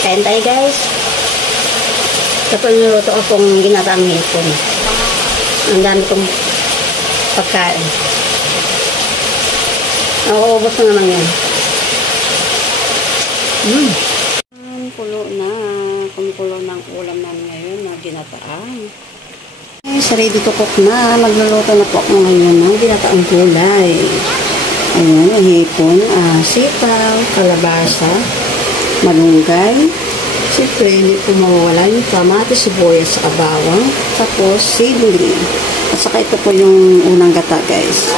Kain tayo guys. Tapos niluto ko pong ginataang hipon. Ang dami kong pagkain. Nauubos na naman yan. Kumukulo ng ulam namin ngayon na ginataang. Ready to cook na. Magluluto na po ako ngayon ng ginataang gulay. Ayan, hipon, sitaw, kalabasa, malunggay. Siyempre, hindi po mawawala yung kamatis, sibuyas, bawang, tapos seedling. At saka ito po yung unang gata, guys.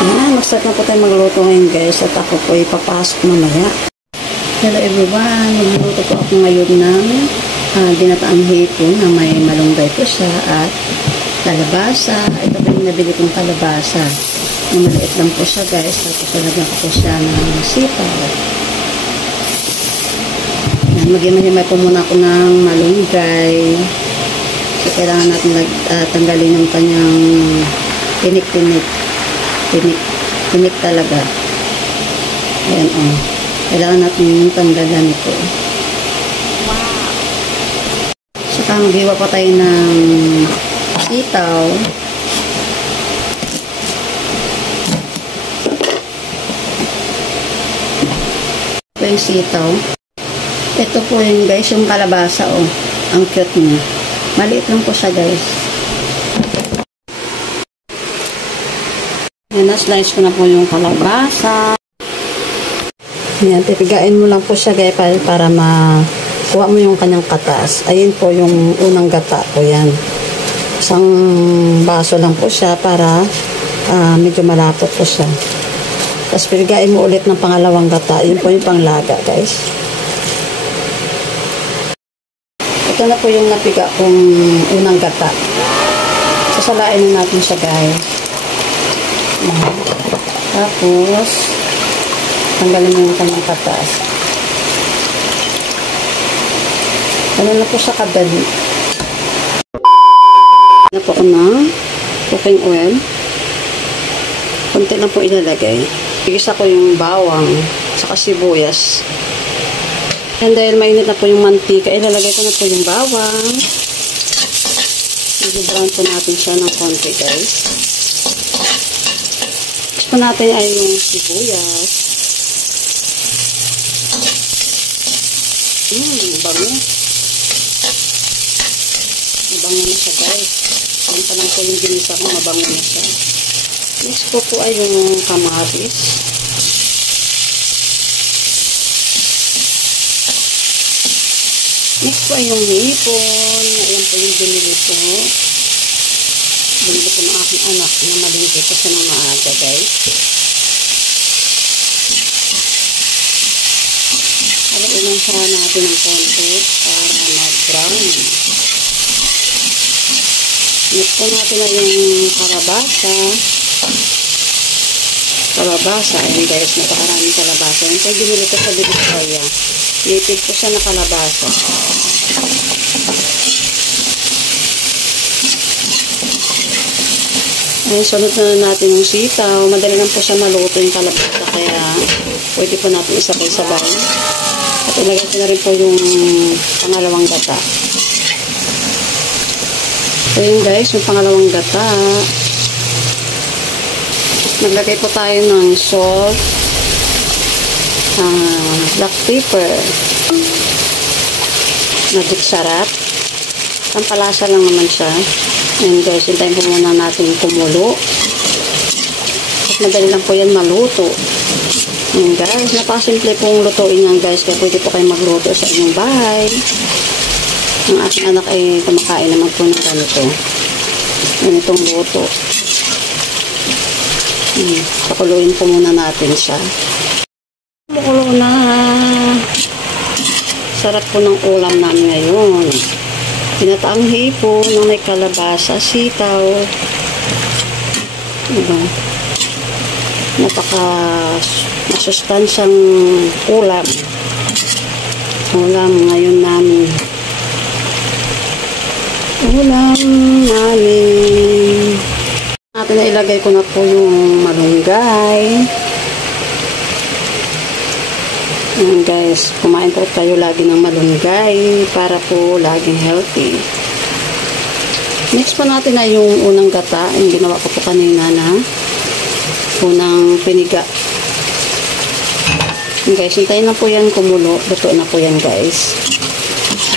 Ayan, mag-start na po tayo magluto ngayon, guys. At ako po ipapasok mamaya. Hello everyone, magluluto po ako ngayon ng ginataang hipon na may malunggay po siya at kalabasa. Ito po yung nabili kong kalabasa. Maliit lang po siya, guys. Tapos lagyan ko po siya ng sitaw. Mag-himay po muna ako ng malunggay. So, kailangan natin tanggalin yung kanyang tinik-tinik. Tinik talaga. Ayan, oh. Kailangan natin yung tanggalan ito. Wow! Saka maghiwa pa tayo ng sitaw. Ito yung sitaw. Ito po yung guys, yung kalabasa, oh. Ang cute niya. Maliit lang po siya, guys. Yan, na-slice ko na po yung kalabasa. Yan, pipigain mo lang po siya, guys, para makuha mo yung kanyang katas. Ayun po yung unang gata po, yan. Isang baso lang po siya para medyo malapot po siya. Tapos pipigain mo ulit ng pangalawang gata. Yun po yung panglaga, guys. Ito na po yung napiga kong unang gata. Sasalain natin siya, guys. Tapos, tanggalin mo yung kanyang katas. Ano na po siya kadali. Na po ako ng cooking oil. Kunti lang po ilalagay. Igisa ko yung bawang, saka sibuyas. And dahil mainit na po yung mantika, ilalagay ko na po yung bawang. I-brown po natin siya ng konti, guys. Tapos po natin ay yung sibuyas. Bango. Mabango na siya, guys. Ang tanong po yung ginisa ko, mabango na siya. Next po ay yung kamatis. Next po ay yung hipon. Ayan po yung binili po. Binili po ng aking anak na malingki po siya ng maaga, guys. Haluin siya natin ng konti para mag-brown. Next po natin ay yung kalabasa. Kalabasa. Ayan, guys, napakaraming kalabasa. Ayan po, binili ko sa Divisoria. Native po siya na kalabasa. Ayan, sunod na natin yung sitaw. Madali lang po siya maluto yung kalabasa. Kaya, pwede po natin isabay-sabay. At ilagay ko na rin po yung pangalawang gata. So yun, guys, yung pangalawang gata. Naglagay po tayo ng salt, black pepper, magic sarap. Pampalasa lang naman siya. And guys, hintayin po muna natin kumulo. At madali lang po yan maluto. Ayan, guys, napakasimple pong lutuin yan, guys. Kaya pwede po kayo magluto sa inyong bahay. Ang aking anak ay kumakain naman po ng ganito. Ganitong luto. Pakuluin po muna natin siya. Kumukulo na. Sarap po ng ulam namin ngayon. Ginataang hipon na may kalabasa, sitaw. Diba? Masustansyang ulam. Ulam ngayon namin. Ulam namin. Natin na ilagay ko na po yung malunggay. Ayan guys, kumain po tayo lagi ng malunggay para po laging healthy. Next po natin ay yung unang gata, yung ginawa ko po kanina na unang piniga. Guys, hintayin na po yan kumulo. Luto na po yan guys.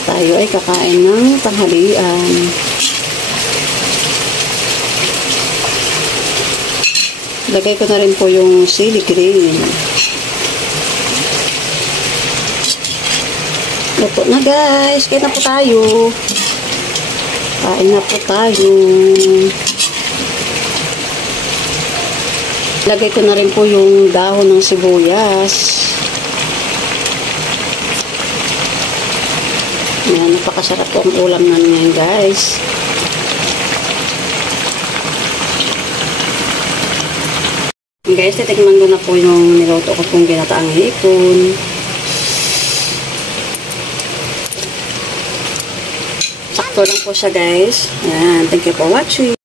Tayo ay kakain ng tanghalian. Lagay ko na rin po yung sili green. Luto na guys. Kain na po tayo. Kain na po tayo. Lagay ko na rin po yung dahon ng sibuyas. Ayan, napakasarap po ang ulam na ngayon guys. Guys, titikman ko na po yung niluto ko pong ginataang hipon. Sakto lang po siya guys. Ayan, thank you for watching.